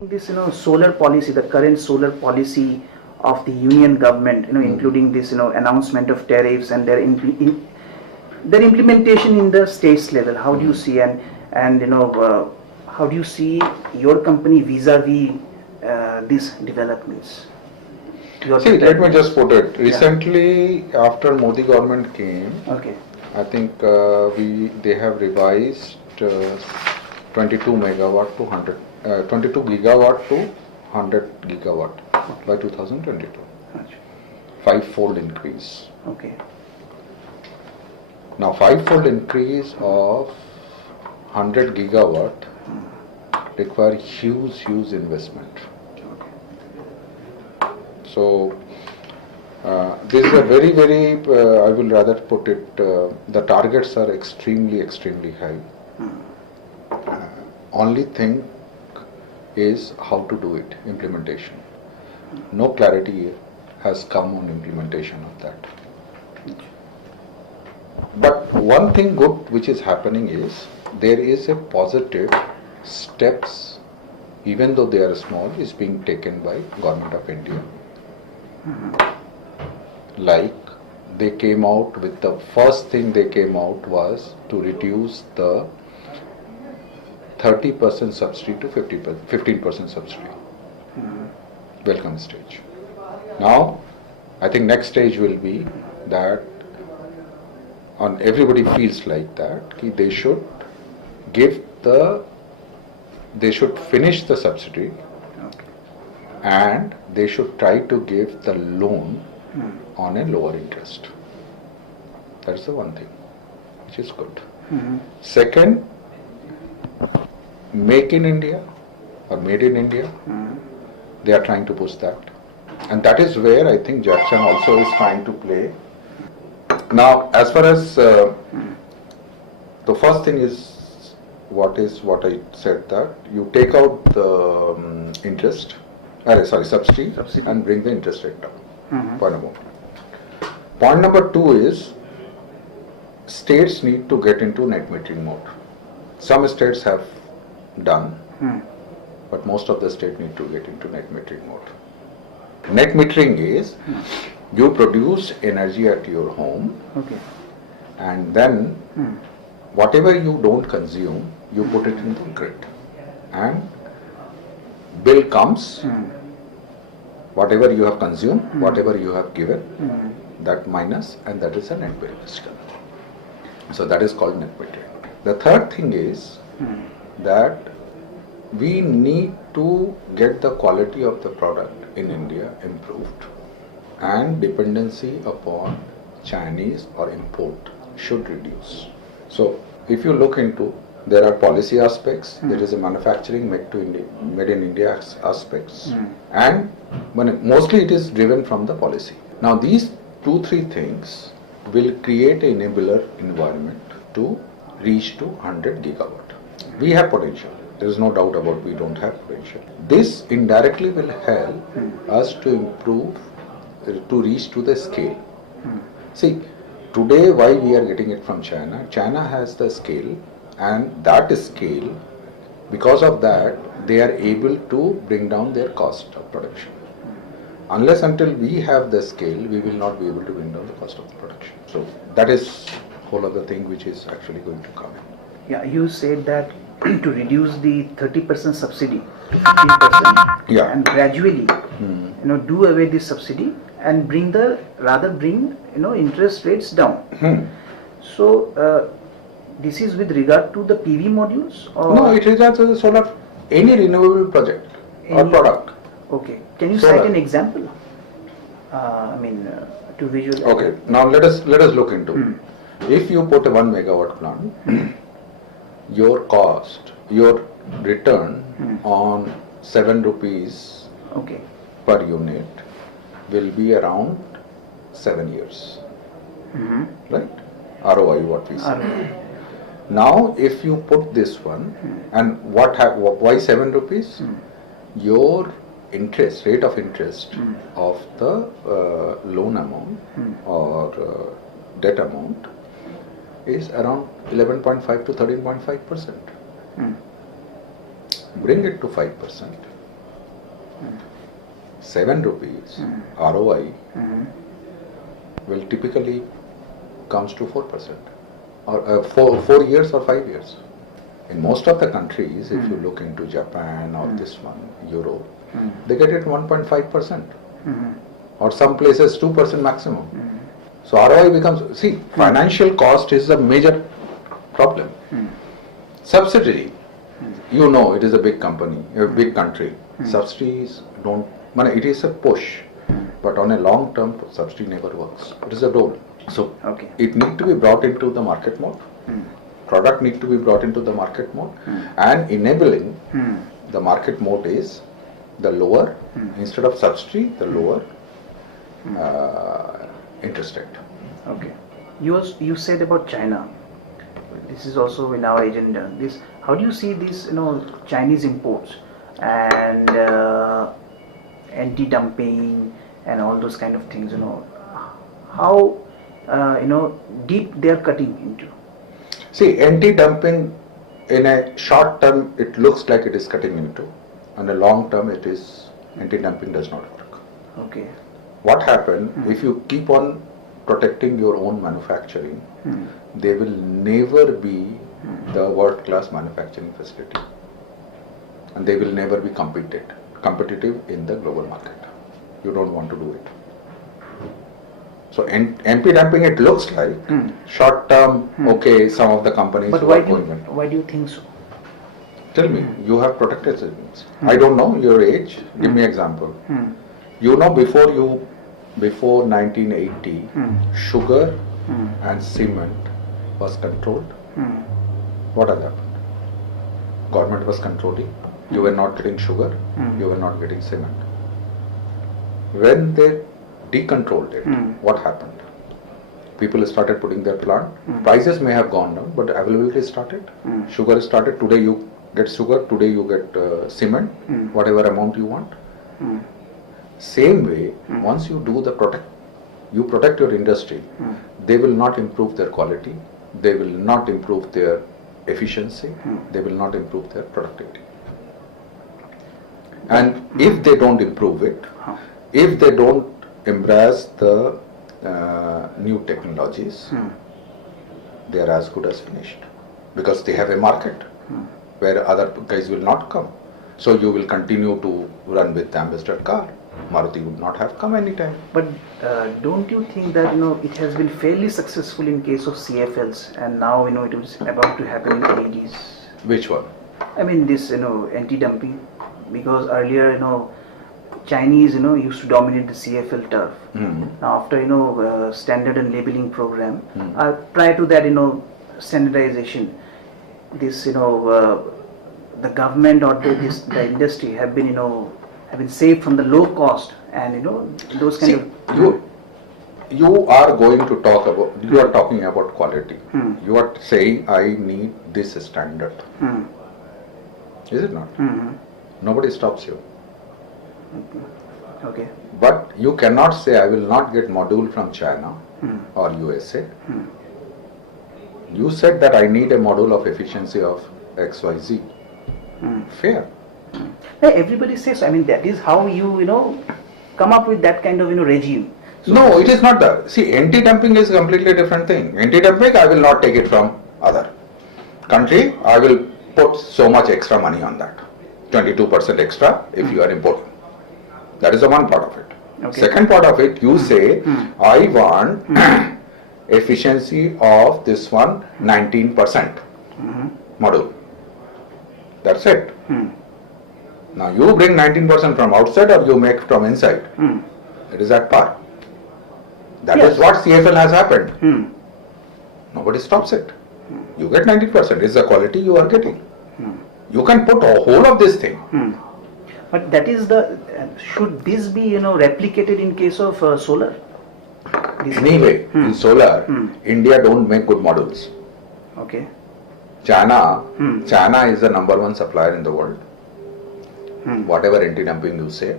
This, solar policy, the current solar policy of the union government, including this, announcement of tariffs and their implementation in the states level. How do you see, and how do you see your company vis-a-vis these developments? See, let me just put it. Recently, after Modi government came, Okay. I think they have revised 22 megawatt to 100, 22 gigawatt to 100 gigawatt by 2022. Gotcha. Five-fold increase. Okay. Now, five-fold increase of 100 gigawatt require huge investment. So, this is a very, I will rather put it, the targets are extremely high. Only thing is how to do it, implementation. No clarity has come on implementation of that. But one thing good which is happening is, there is a positive steps, even though they are small, is being taken by Government of India. Like, they came out with the first thing they came out was to reduce the 30% subsidy to 15% subsidy. Welcome stage. Now, I think next stage will be that on everybody feels like that they should finish the subsidy and they should try to give the loan on a lower interest. That's the one thing which is good. Second, make in India or made in India, they are trying to push that. And that is where I think Jakson also is trying to play. Now, as far as the first thing is what I said, that you take out the subsidy and bring the interest rate down. Point number one. Point number two is states need to get into net metering mode. Some states have done, but most of the states need to get into net metering mode. Net metering is you produce energy at your home, and then whatever you don't consume, you put it in the grid, and bill comes. Whatever you have consumed, whatever you have given, that minus, and that is a net bill system. So that is called net metering. The third thing is that we need to get the quality of the product in India improved, and dependency upon Chinese or import should reduce. So if you look into, there are policy aspects, there is a manufacturing made in India aspects, and mostly it is driven from the policy. Now these 2-3 things will create an enabler environment to reach to 100 gigawatt. We have potential. There is no doubt about we don't have potential. This indirectly will help us to improve, to reach to the scale. See, today why we are getting it from China? China has the scale, and that scale, because of that, they are able to bring down their cost of production. Unless until we have the scale, we will not be able to bring down the cost of the production. So that is whole other thing which is actually going to come in. Yeah, you said that to reduce the 30% subsidy to 15%, and gradually, do away this subsidy and bring interest rates down. So this is with regard to the PV modules, or no? It regards to the solar, any renewable project or product. Okay. Can you cite an example? To visualize. Okay. Now let us look into. If you put a 1 megawatt plant, your cost, your return on 7 rupees per unit will be around 7 years. Right? ROI, what we say. Now, if you put this one, and why 7 rupees? Your rate of interest of the loan amount or debt amount is around 11.5 to 13.5%. Bring it to 5%. 7 rupees ROI will typically comes to 4% or 4 years or 5 years. In most of the countries, if you look into Japan or this one, Europe, they get it 1.5% or some places 2% maximum. So ROI becomes, see, financial cost is a major problem. Subsidy, you know, it is a big company, a big country. Subsidies don't, it is a push, but on a long term, subsidy never works. It is a role. So it need to be brought into the market mode. Product need to be brought into the market mode, and enabling the market mode is the lower, instead of subsidy, the lower interest rate. Okay. You said about China. This is also in our agenda. This, how do you see these, Chinese imports and anti-dumping and all those kind of things? How deep they are cutting into? See, anti-dumping in a short term it looks like it is cutting into. On a long term, it is anti-dumping does not work. Okay. What happens if you keep on protecting your own manufacturing? They will never be the world-class manufacturing facility, and they will never be competitive in the global market. You don't want to do it. So anti-dumping, it looks like short term. Okay, some of the companies. But why do you think so? Tell me, you have protected segments. I don't know your age. Give me example. You know, before 1980, sugar and cement was controlled. What has happened? Government was controlling. You were not getting sugar. You were not getting cement. When they decontrolled it, what happened? People started putting their plant. Prices may have gone down, but availability started. Sugar started. Today you get sugar. Today you get cement, whatever amount you want. Same way, once you do you protect your industry, they will not improve their quality. They will not improve their efficiency. They will not improve their productivity. And if they don't improve it, if they don't embrace the new technologies, they are as good as finished, because they have a market where other guys will not come. So you will continue to run with the ambassador car. Maruti would not have come anytime. But don't you think that it has been fairly successful in case of CFLs, and now it is about to happen in LEDs? Which one? I mean this anti-dumping, because earlier Chinese used to dominate the CFL turf. Now after standard and labeling program, prior to that standardization, this the government or the industry have been saved from the low cost, and those kind of. You are going to talk about. You are talking about quality. You are saying I need this standard. Is it not? Nobody stops you. Okay. But you cannot say I will not get module from China or USA. You said that I need a module of efficiency of XYZ. Fair. Everybody says so. I mean, that is how you come up with that kind of regime. So no, it is not that. See, anti-dumping is a completely different thing. Anti-dumping, I will not take it from other country. I will put so much extra money on that. 22% extra if you are importing. That is the one part of it. Okay. Second part of it, you say, I want efficiency of this one 19% module. That's it. Now you bring 19% from outside or you make from inside. It is at par. That is what CFL has happened. Nobody stops it. You get 19%. It's the quality you are getting. You can put a whole of this thing. But that is should this be replicated in case of solar? Anyway, in solar, India don't make good models. Okay. China is the number one supplier in the world. Whatever anti-dumping you say,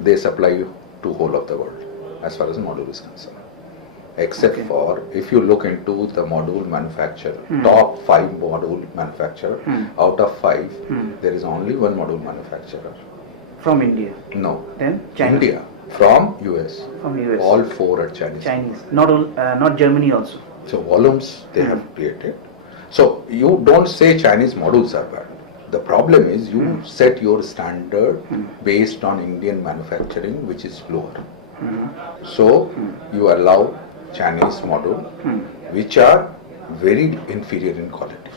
they supply you to whole of the world as far as module is concerned. except Okay. for if you look into the module manufacturer, top 5 module manufacturer, out of 5, there is only one module manufacturer. From India. No, Then China. India, from US, From US. all 4 are Chinese. Chinese. Not Germany also. So volumes they have created. So you don't say Chinese modules are bad. The problem is you set your standard based on Indian manufacturing, which is lower. So you allow Chinese module, which are very inferior in quality.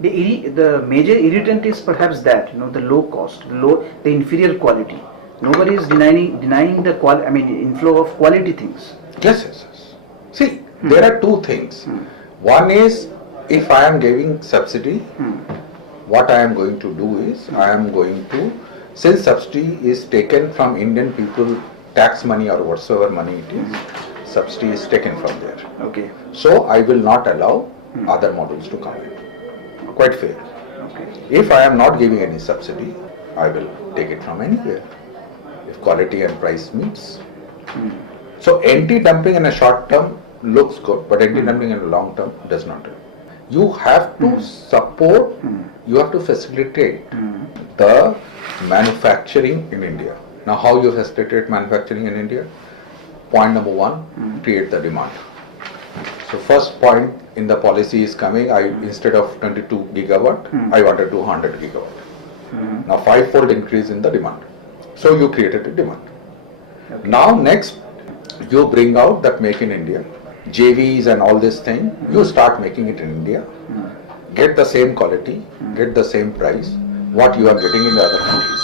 The major irritant is perhaps that the low cost, the inferior quality. Nobody is denying the inflow of quality things. Yes, yes, yes. See, there are two things. One is, if I am giving subsidy, what I am going to do is, I am going to, since subsidy is taken from Indian people, tax money or whatsoever money it is, subsidy is taken from there. Okay. So I will not allow other models to come in. Quite fair. Okay. If I am not giving any subsidy, I will take it from anywhere, if quality and price meets. So anti-dumping in a short term looks good, but anti-dumping in a long term does not. You have to support, you have to facilitate the manufacturing in India. Now how you facilitate manufacturing in India? Point number 1, create the demand. So first point in the policy is coming, instead of 22 gigawatt, I wanted 200 gigawatt. Now 5-fold increase in the demand. So you created a demand. Okay. Now next, you bring out that make in India, JVs and all this thing, you start making it in India, get the same quality, get the same price, what you are getting in the other countries,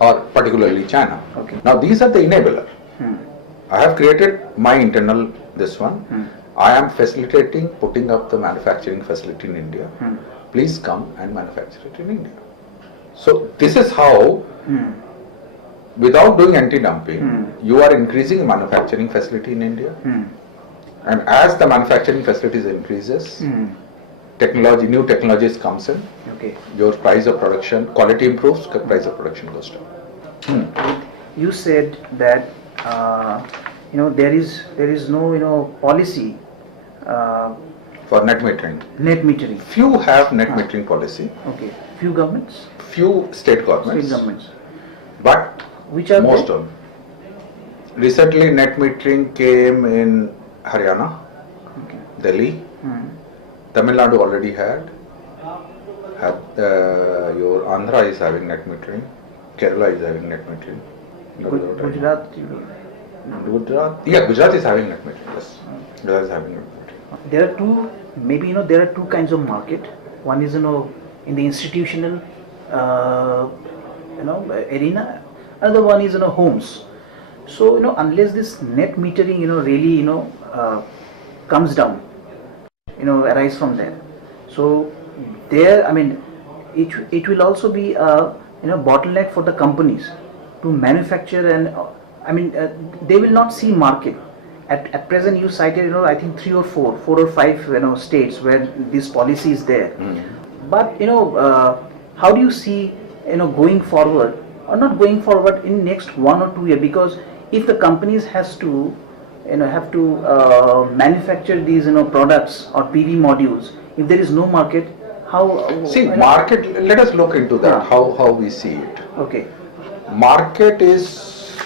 or particularly China. Okay. Now these are the enabler. I have created my internal this one. I am facilitating putting up the manufacturing facility in India. Please come and manufacture it in India. So this is how, without doing anti-dumping, you are increasing manufacturing facility in India. And as the manufacturing facilities increases, new technologies comes in, Okay. your price of production, quality improves, price of production goes down. You said that there is no policy For net metering. net metering. Few have net metering policy, Okay. Few governments, few state governments, state governments. but Which are most they? of them. Recently net metering came in Haryana, Okay. Delhi, Tamil Nadu already had, your Andhra is having net metering, Kerala is having net metering. Gujarat. Gujarat is having net metering, yes. Gujarat is having net metering. There are two, maybe there are two kinds of market. One is in the institutional arena. Another one is homes. So unless this net metering really comes down, arise from there. So there, it will also be a bottleneck for the companies to manufacture, and they will not see market. At present, you cited I think 3 or 4 or 5 states where this policy is there. But how do you see going forward, or not going forward, in next 1 or 2 years? Because if the companies have to manufacture these products or PV modules, if there is no market, how? See, market, let us look into that, how we see it. Okay. Market is,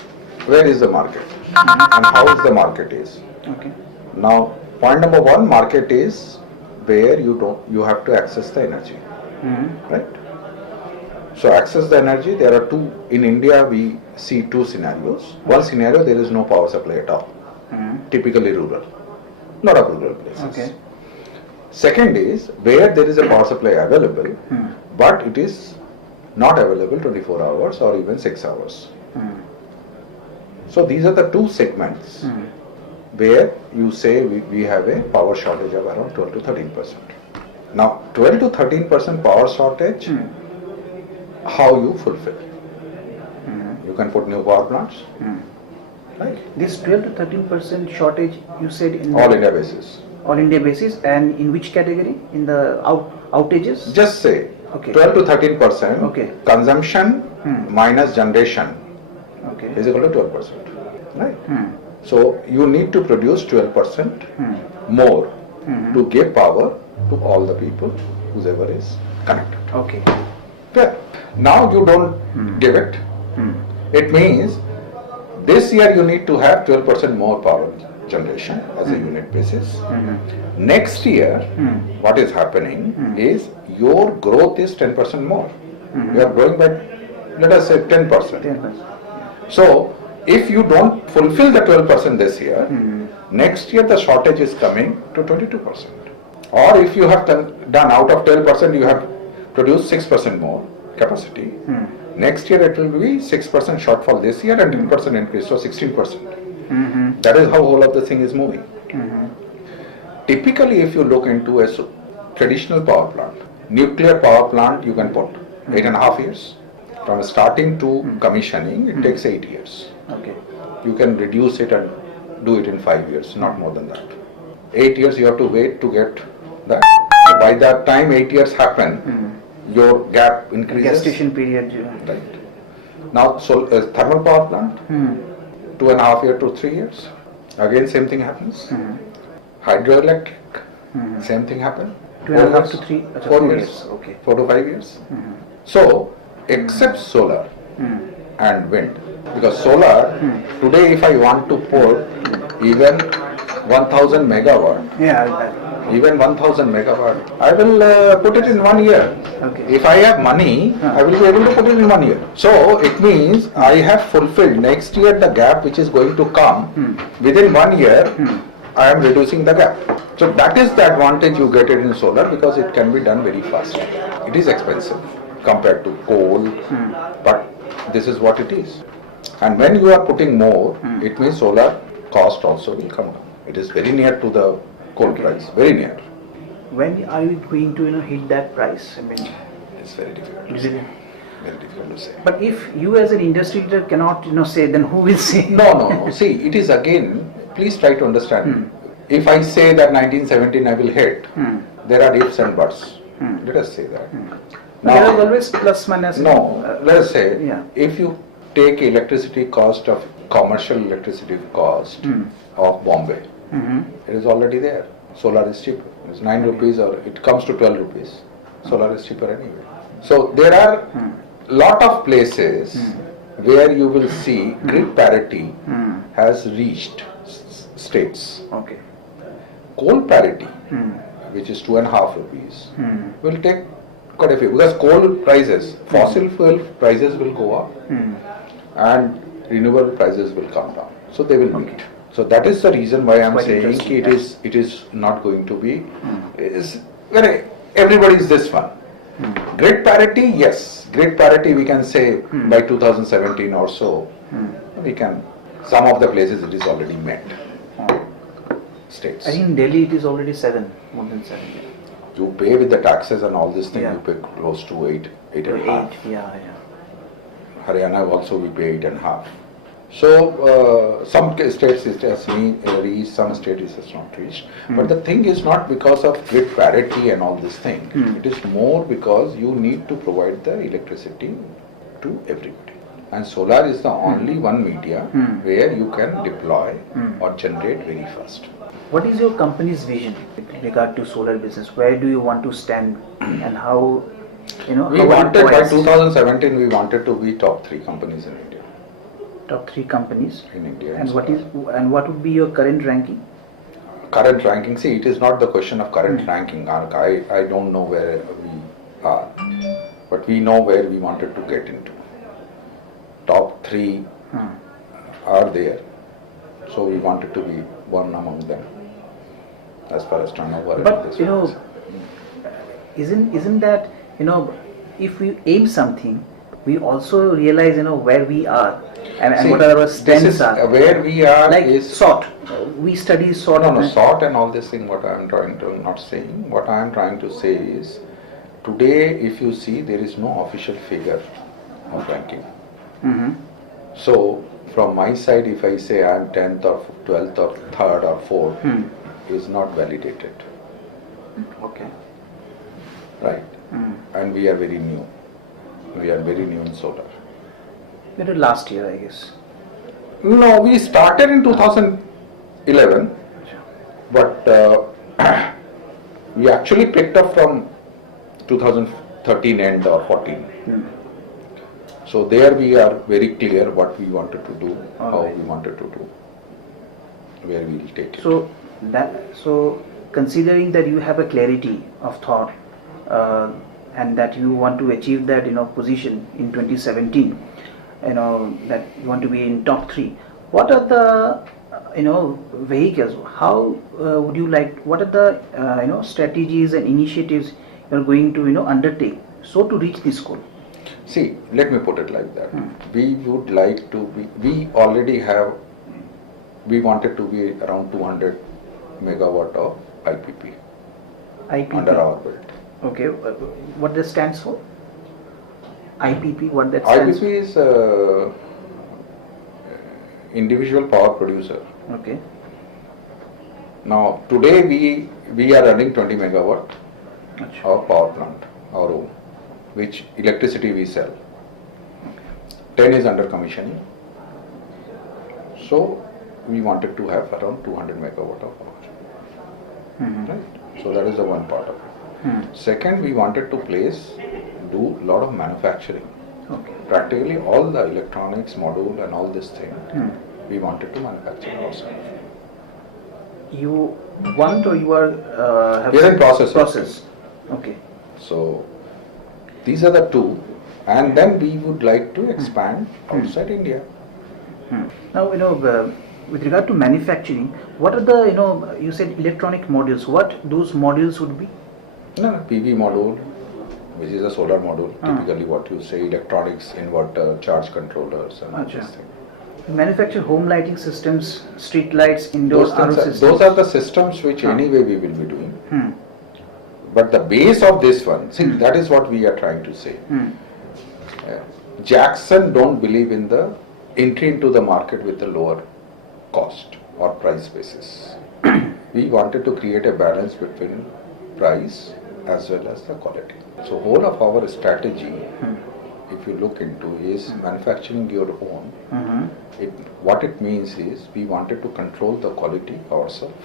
where is the market? And how is the market is? Okay. Now, point number 1, market is where you have to access the energy, right? So access the energy, there are two, in India we see 2 scenarios. One scenario, there is no power supply at all, typically rural, lot of rural places. Okay. Second is where there is a power supply available, but it is not available 24 hours or even 6 hours. So these are the 2 segments where you say we have a power shortage of around 12 to 13%. Now 12 to 13% power shortage, how you fulfill? You can put new power plants, right? This 12 to 13% shortage, you said in All India basis. All India basis, and in which category? In the outages? Just say Okay. 12 to 13% Okay. consumption minus generation Okay. is equal to 12%, right? So you need to produce 12% more to give power to all the people, whoever is connected. Okay. Yeah. Now you don't give it. It means this year you need to have 12% more power generation as a unit basis. Next year, what is happening is your growth is 10% more. You are growing by, let us say, 10%. 10%. So, if you don't fulfill the 12% this year, next year the shortage is coming to 22%. Or if you have done out of 12%, you have produced 6% more capacity. Next year it will be 6% shortfall this year and 10% increase, so 16%. That is how whole of the thing is moving. Typically, if you look into a traditional power plant, nuclear power plant, you can put 8.5 years. From starting to commissioning, it takes 8 years. Okay. You can reduce it and do it in 5 years, not more than that. 8 years you have to wait to get that. So by that time 8 years happen, your gap increases. Gestation period. Right. Now, so thermal power plant, 2.5 years to 3 years. Again, same thing happens. Hydroelectric, same thing happens. 2.5 to 3, 4 4 years. years. Okay. 4 to 5 years. So, except solar and wind, because solar, today if I want to put even 1000 megawatt, even 1000 megawatt, I will put it in 1 year. Okay. If I have money, I will be able to put it in 1 year. So it means I have fulfilled next year the gap which is going to come. Within 1 year, I am reducing the gap. So that is the advantage you get it in solar, because it can be done very fast. It is expensive compared to coal, but this is what it is. And when you are putting more, it means solar cost also will come down. It is very near to the coal price, very near. When are you going to hit that price? I mean, It's very difficult to is say. it? Very difficult to say. But if you as an industry leader cannot say, then who will say? No. See, it is again, please try to understand. If I say that 1917 I will hit, there are ifs and buts. Let us say that. There is always plus minus. No, let us say, Yeah. if you take electricity cost of commercial electricity cost of Bombay, it is already there. Solar is cheaper. It's 9 rupees or it comes to 12 rupees. Solar is cheaper anyway. So there are lot of places where you will see grid parity has reached states. Okay. Coal parity, which is 2.5 rupees, will take quite a few, because coal prices, fossil fuel prices will go up and renewable prices will come down. So they will meet. So that is the reason why I am saying it is not going to be, everybody is this one. Grid parity, yes. Grid parity we can say by 2017 or so, we can, some of the places it is already met. States. I think in Delhi it is already 7, more than 7. You pay with the taxes and all this thing, Yeah. you pay close to 8 and a 8, half. yeah. Haryana also we pay 8.5. So some states it has reached, some states it has not reached. But the thing is not because of grid parity and all this thing. It is more because you need to provide the electricity to everybody. And solar is the only one media where you can deploy or generate very fast. What is your company's vision with regard to solar business? Where do you want to stand and how, We how are you wanted by poised? 2017 we wanted to be top 3 companies in India. Top 3 companies. In India. And what would be your current ranking? Current ranking, see, it is not the question of current ranking. I don't know where we are, but we know where we wanted to get into. Top 3 are there, so we wanted to be one among them as far as turnover. But isn't that if we aim something, we also realize where we are and See, what our strengths are. Where we are Like is SWOT. We study SWOT. No, SWOT and all this thing. What I am trying to not saying. What I am trying to say is, today, if you see, there is no official figure of ranking. So, from my side, if I say I am 10th or 12th or 3rd or 4th, is not validated. Okay. Right? And we are very new. We are very new in solar. Last year, I guess. No, we started in 2011, but we actually picked up from 2013 end or 14. So there we are very clear what we wanted to do, how we wanted to do, where we will take it. So considering that you have a clarity of thought and that you want to achieve that position in 2017, that you want to be in top 3, what are the vehicles, how would you like, what are the strategies and initiatives you are going to undertake so to reach this goal? See, let me put it like that. We would like to be, we wanted to be around 200 megawatt of IPP, under our belt. Okay, what that stands for? IPP, what that stands IPP is individual power producer. for? Okay. Now today we are running 20 megawatt of power plant, our own, which electricity we sell. 10 is under commissioning. So we wanted to have around 200 megawatt of power. Right? So that is the one part of it. Second, we wanted to do a lot of manufacturing. Okay. Practically all the electronics module and all this thing, we wanted to manufacture ourselves. You want, or you are have We are in process. process. Okay. So these are the two, and then we would like to expand outside India. Now with regard to manufacturing, what are the you said electronic modules, what those modules would be? No, PV module, which is a solar module, typically what you say, electronics, inverter, charge controllers and all these things. Manufacture home lighting systems, street lights, indoor RO systems. Those are the systems which anyway we will be doing. But the base of this one, see, that is what we are trying to say. Jakson don't believe in the entry into the market with a lower cost or price basis. We wanted to create a balance between price as well as the quality. So whole of our strategy, if you look into, is manufacturing your own. What it means is we wanted to control the quality ourselves,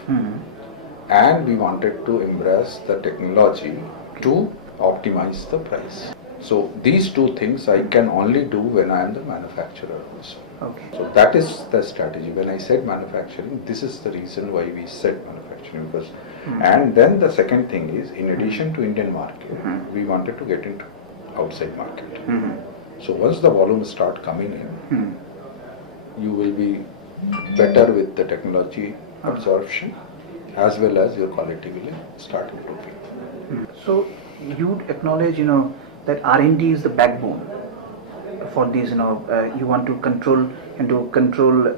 and we wanted to embrace the technology to optimize the price. So these two things I can only do when I am the manufacturer also. Okay. So that is the strategy. When I said manufacturing, this is the reason why we said manufacturing. Because, and then the second thing is, in addition to Indian market, we wanted to get into outside market. So once the volumes start coming in, you will be better with the technology absorption, as well as your quality will start improving. So you acknowledge that R&D is the backbone for these, you want to control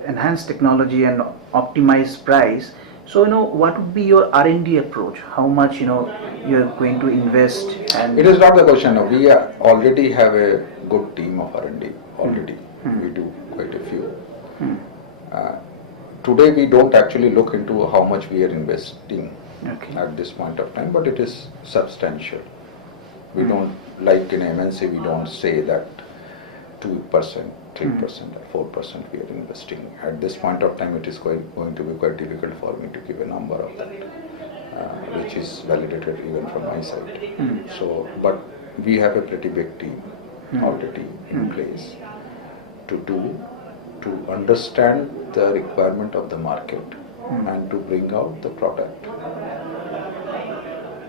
enhance technology and optimize price. So what would be your R&D approach? How much you are going to invest? And it is not the question. We already have a good team of R&D already. We do quite a few. Today we don't actually look into how much we are investing at this point of time, but it is substantial. We don't, like in MNC, we don't say that 2%, 3%, or 4% we are investing. At this point of time, it is going to be quite difficult for me to give a number of that, which is validated even from my side. So, but we have a pretty big team already in place to understand the requirement of the market and to bring out the product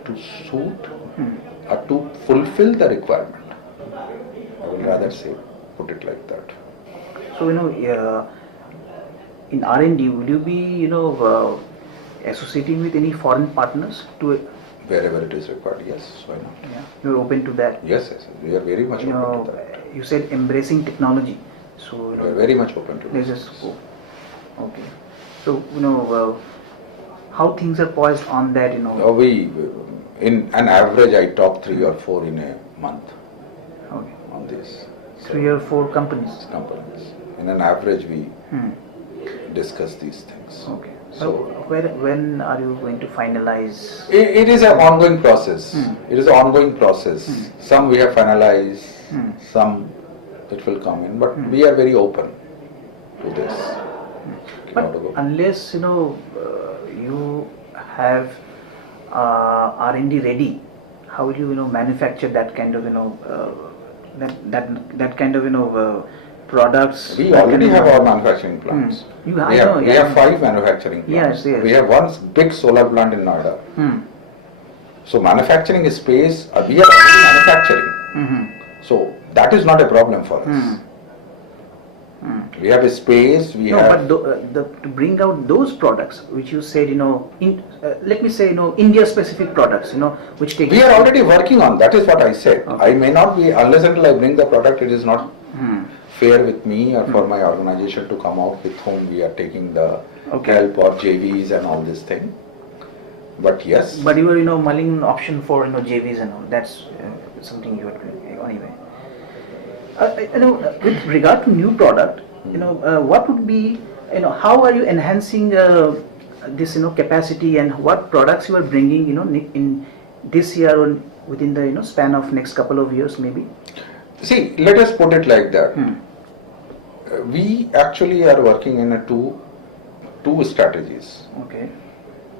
to suit or to fulfill the requirement. I will rather say, put it like that. So in R&D, will you be associating with any foreign partners to Wherever it is required, yes, why not? Yeah, you're open to that. Yes, we are very much open to that. You said embracing technology, so We are very much open to let's this. just go. Okay. So how things are poised on that, We, in an average, I top 3 or 4 in a month Okay. on this. 3 or 4 companies. In an average, we discuss these things. Okay. So when are you going to finalize? it is an ongoing process. It is an ongoing process. Some we have finalized, some it will come in, but we are very open. to this. But unless you have R&D ready, how will you manufacture that kind of that kind of products? We that already kind of- have our manufacturing plants. You We I have, know, we yeah. have 5 manufacturing plants. Yes, yes. We have one big solar plant in Noida. Hmm. So manufacturing space, we are already manufacturing. Mhm. So that is not a problem for us. We have a space, we No, have... but to bring out those products which you said, let me say, India-specific products, which take. We are already working on, that is what I said. Okay. I may not be, unless until I bring the product, it is not Hmm. fair with me or for my organization to come out with whom we are taking the Okay. help or JVs and all this thing. But yes. But you were, mulling an option for, JVs and all. That's something you are doing anyway. With regard to new product, what would be, how are you enhancing this, capacity, and what products you are bringing, in this year or within the, span of next couple of years, maybe? See, let us put it like that. We actually are working in a two strategies. Okay.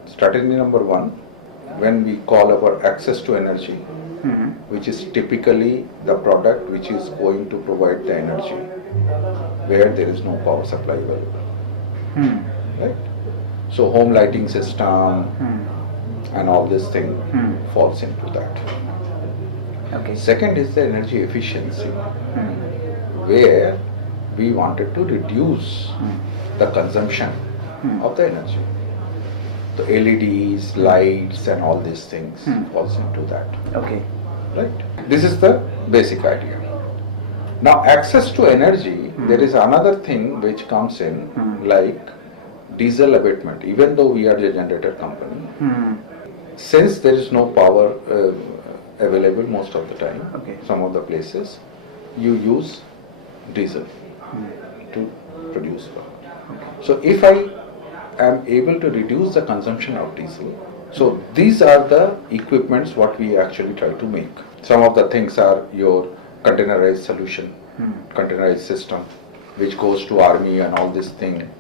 Strategy number 1, when we call about access to energy, which is typically the product which is going to provide the energy where there is no power supply available. Right? So home lighting system and all this thing falls into that. Okay. Second is the energy efficiency, where we wanted to reduce the consumption of the energy. The LEDs, lights and all these things falls into that. Okay. Right? This is the basic idea. Now access to energy, there is another thing which comes in like diesel abatement. Even though we are a generator company, since there is no power available most of the time, Okay. some of the places, you use diesel to produce power. So if I am able to reduce the consumption of diesel, so these are the equipments what we actually try to make. Some of the things are your containerized solution, containerized system, which goes to army and all this thing,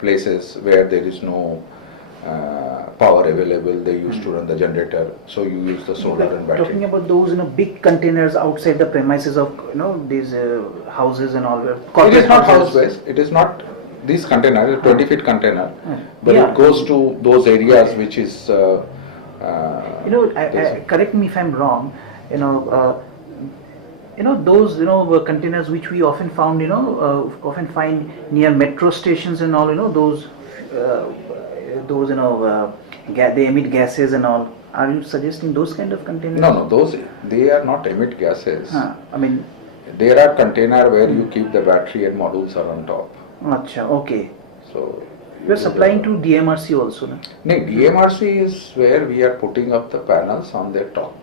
places where there is no power available, they used to run the generator, so you use the solar and battery. Talking about those, big containers outside the premises of, these houses and all. It is not house based, it is not this container, a 20 feet container, but Yeah. it goes to those areas which is Correct me if I'm wrong, those containers which we often found, often find near metro stations and all, those they emit gases and all. Are you suggesting those kind of containers? no, those, they are not emit gases. I mean, There are container where you keep the battery and modules are on top. acha, okay. So You are supplying to DMRC also, no? no, DMRC is where we are putting up the panels on their top.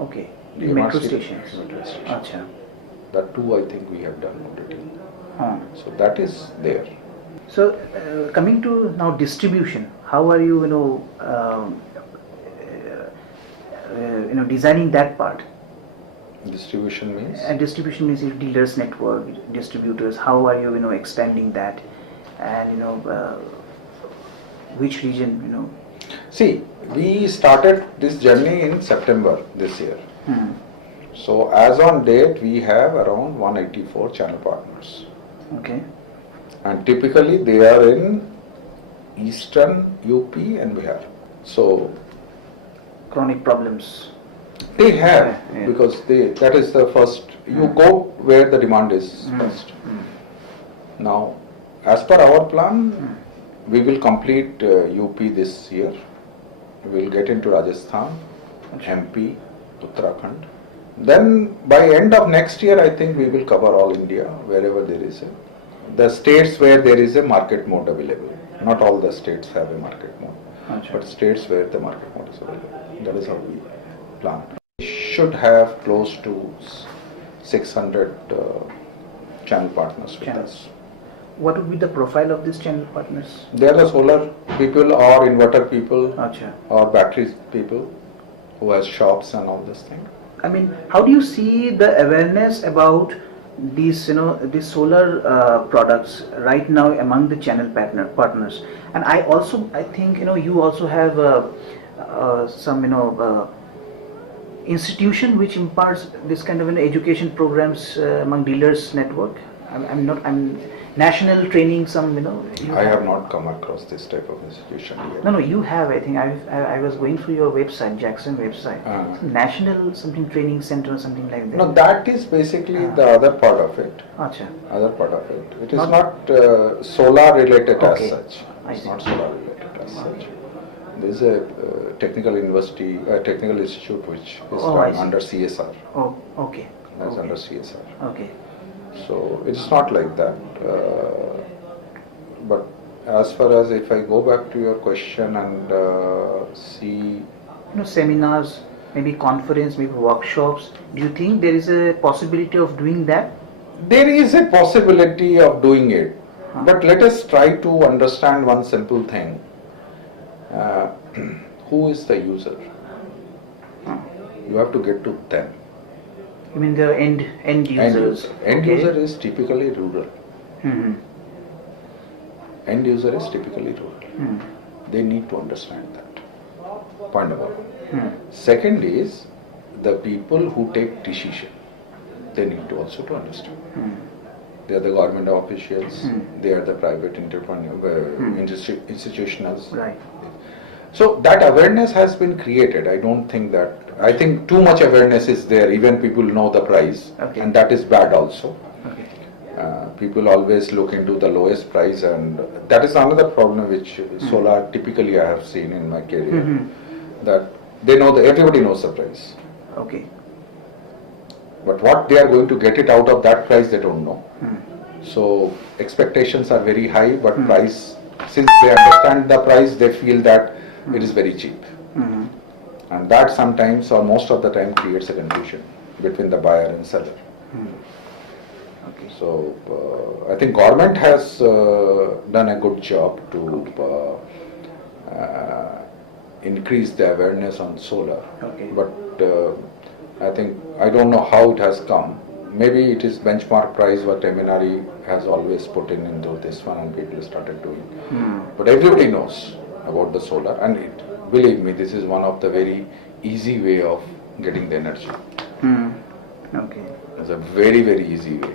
Okay. DMRC Metro stations. Metro station. Acha. That too I think we have done already. Huh. So that is there. So coming to now distribution, how are you, designing that part? Distribution means? And distribution means your dealers network, distributors. How are you, expanding that, and which region, See, we started this journey in September this year. So as on date, we have around 184 channel partners. Okay. And typically they are in eastern UP and Bihar. So Chronic problems. they have, Yeah. because that is the first, you go where the demand is first. Now, as per our plan, we will complete UP this year. We will get into Rajasthan, MP, Uttarakhand. Then by end of next year, I think we will cover all India, wherever there is the states where there is a market mode available. Not all the states have a market mode, but states where the market mode is available. That is how we plan. We should have close to 600 channel partners with us. What would be the profile of these channel partners? They are the solar people or inverter people Acha. or battery people who has shops and all this thing. I mean, how do you see the awareness about these these solar products right now among the channel partners, and I think you also have some institution which imparts this kind of education programs among dealers network. I'm national training some you I have not come across this type of institution yet. No, you have. I think I was going through your website, Jakson website. Some national something training center or something like that. No, that is basically the other part of it. Acha. Other part of it. It is not solar related Okay. as such. I It's see. not solar related as such. There is a technical university, technical institute which is Oh, I run see. under CSR. Oh, okay. That's Okay. under CSR. Okay. So it's not like that. But as far as if I go back to your question and see, Seminars, maybe conference, maybe workshops. Do you think there is a possibility of doing that? there is a possibility of doing it. But let us try to understand one simple thing. Who is the user? You have to get to them. You mean the end users? End Okay. user is typically rural. Mm-hmm. End user is typically rural. Hmm. They need to understand that. Point number one. Hmm. Second is the people who take decision. They need to also to understand. Hmm. They are the government officials. Hmm. They are the private entrepreneur, Hmm. institutionals. Right. So that awareness has been created. I don't think that. I think too much awareness is there. Even people know the price, Okay. and that is bad also. Okay. People always look into the lowest price, and that is another problem which solar typically I have seen in my career. Mhm. That they know that everybody knows the price, Okay. but what they are going to get it out of that price they don't know. Hmm. So expectations are very high, but price, since they understand the price, they feel that it is very cheap, Mhm. and that sometimes or most of the time creates a confusion between the buyer and seller. Okay. So I think government has done a good job to increase the awareness on solar. Okay. But I think I don't know how it has come. Maybe it is benchmark price what Eminari has always put in into this one, and people started doing. But everybody knows about the solar, and believe me, this is one of the very easy way of getting the energy. Hmm. Okay. It's a very, very easy way.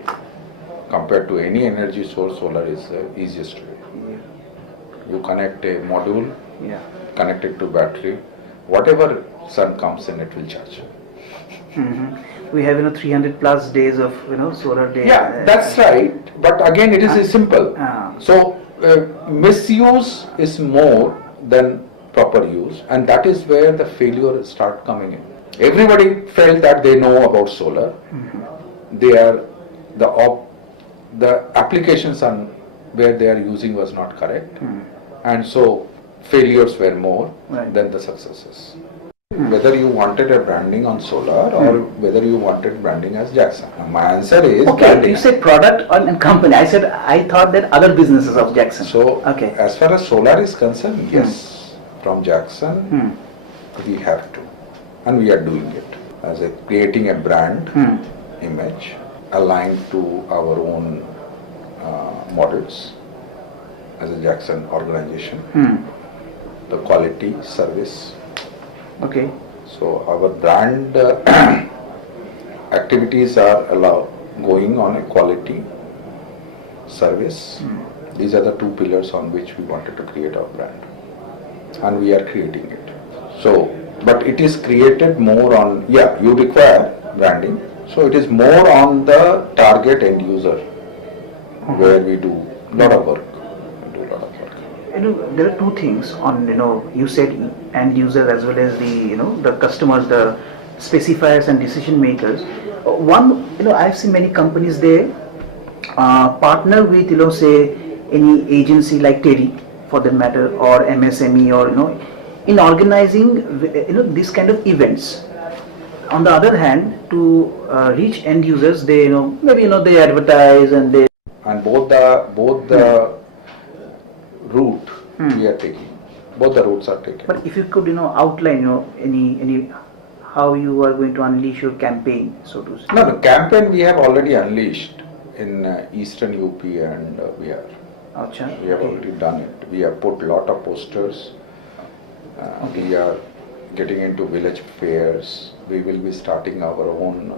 Compared to any energy source, solar is the easiest way. Yeah. You connect a module, Yeah. connect it to battery, whatever sun comes in, it will charge. Hmm. We have 300 plus days of solar day. Yeah, that's right. But again, it is simple. Ah. So misuse is more than proper use, and that is where the failure start coming in. Everybody felt that they know about solar. They are the applications on where they are using was not correct, and so failures were more Right. than the successes. Whether you wanted a branding on solar or whether you wanted branding as Jakson. Now, my answer is Okay, branding. you said product and company. I thought that other businesses of Jakson. So Okay. as far as solar is concerned, yes, from Jakson we have to, and we are doing it as creating a brand image aligned to our own models as a Jakson organization, the quality service. Okay. So our brand activities are going on a quality service. These are the two pillars on which we wanted to create our brand, and we are creating it. So, but it is created more on, you require branding, so it is more on the target end user where we do a lot of work. There are two things on, you said end user as well as the customers, the specifiers and decision makers. One, I've seen many companies, they partner with, say, any agency like Terry for that matter, or MSME, or, in organizing, this kind of events. On the other hand, to reach end users, they, maybe, they advertise and they. And both the route we are taking, both the routes are taken. But if you could, outline, any how you are going to unleash your campaign, so to say? No, the campaign we have already unleashed in eastern UP and Bihar. Acha, We have okay. already done it. We have put lot of posters. We are getting into village fairs. We will be starting our own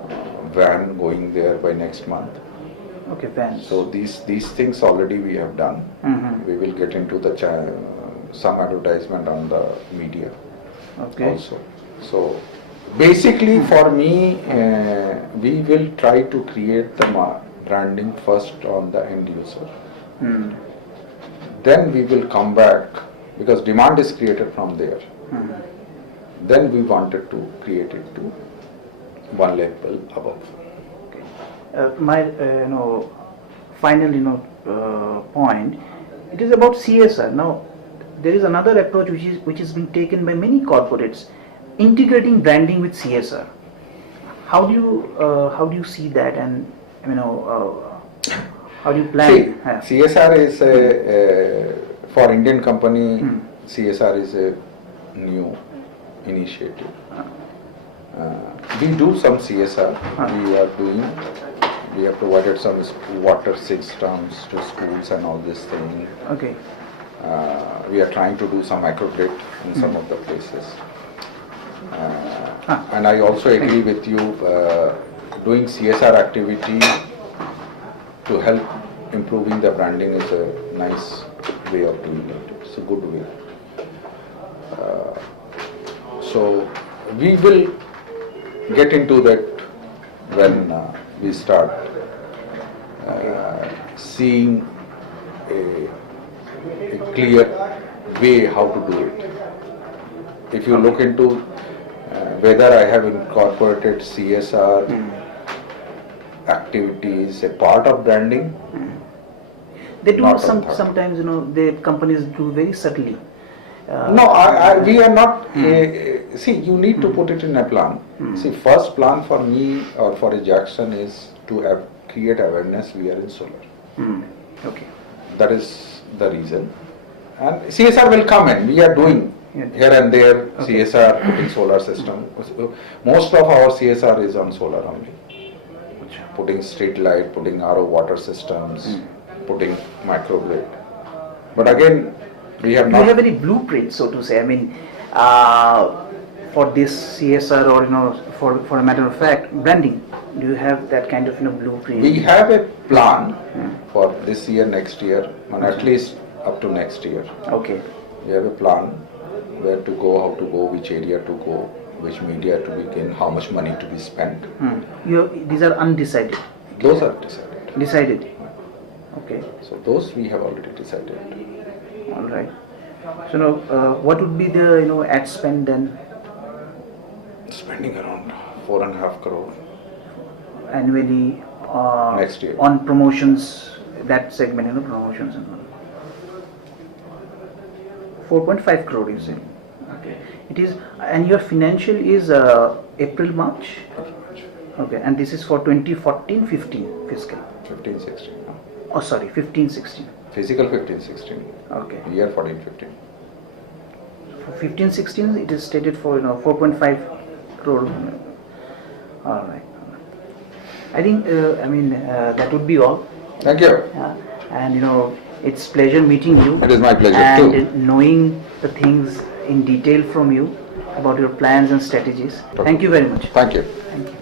van going there by next month. Okay, vans. So these things already we have done. Mhm. We will get into the some advertisement on the media Okay. also. So basically for me, we will try to create the branding first on the end user. Hmm. Then we will come back because demand is created from there. Hmm. Then we wanted to create it to one level above. My final point, it is about CSR. Now there is another approach which is being taken by many corporates, integrating branding with CSR. How do you see that, and how do you plan? See, CSR is for Indian company. CSR is a new initiative. We do some CSR. We have provided some water systems to schools and all this thing. Okay. We are trying to do some microgrid in some of the places. And I also agree with you, doing CSR activity to help improving the branding is a nice way of doing it. It's a good way. So we will get into that when we start seeing a clear way how to do it. If you look into whether I have incorporated CSR activities a part of branding, They do not a part. sometimes, the companies do very subtly. No, we are not. See, you need to put it in a plan. See, first plan for me or for a Jakson is to create awareness we are in solar. Okay. That is the reason. And CSR will come in. We are doing here and there CSR, putting solar system. Most of our CSR is on solar only. Putting street light, putting RO water systems, putting microgrid. But again, we have Do not. you have any blueprint, so to say? I mean, for this CSR, or for a matter of fact, branding. Do you have that kind of blueprint? We have a plan for this year, next year, and at least up to next year. Okay. We have a plan where to go, how to go, which area to go, which media to begin, how much money to be spent. These are undecided. Those are decided. Decided. Okay. So those we have already decided. All right. So now, what would be the ad spend then? Spending around 4.5 crore Annually next year. on promotions, that segment, promotions and all. 4.5 crore, you say? Okay. It is, and your financial is April, March? Okay, and this is for 2014-15 fiscal? 15-16. Oh, sorry, 15-16. Physical 15-16. Okay. Year 14-15. For 15-16, it is stated for 4.5 crore. All right. I think that would be all. Thank you. And it's pleasure meeting you. It is my pleasure and too. knowing the things in detail from you about your plans and strategies. Thank you very much. Thank you. Thank you.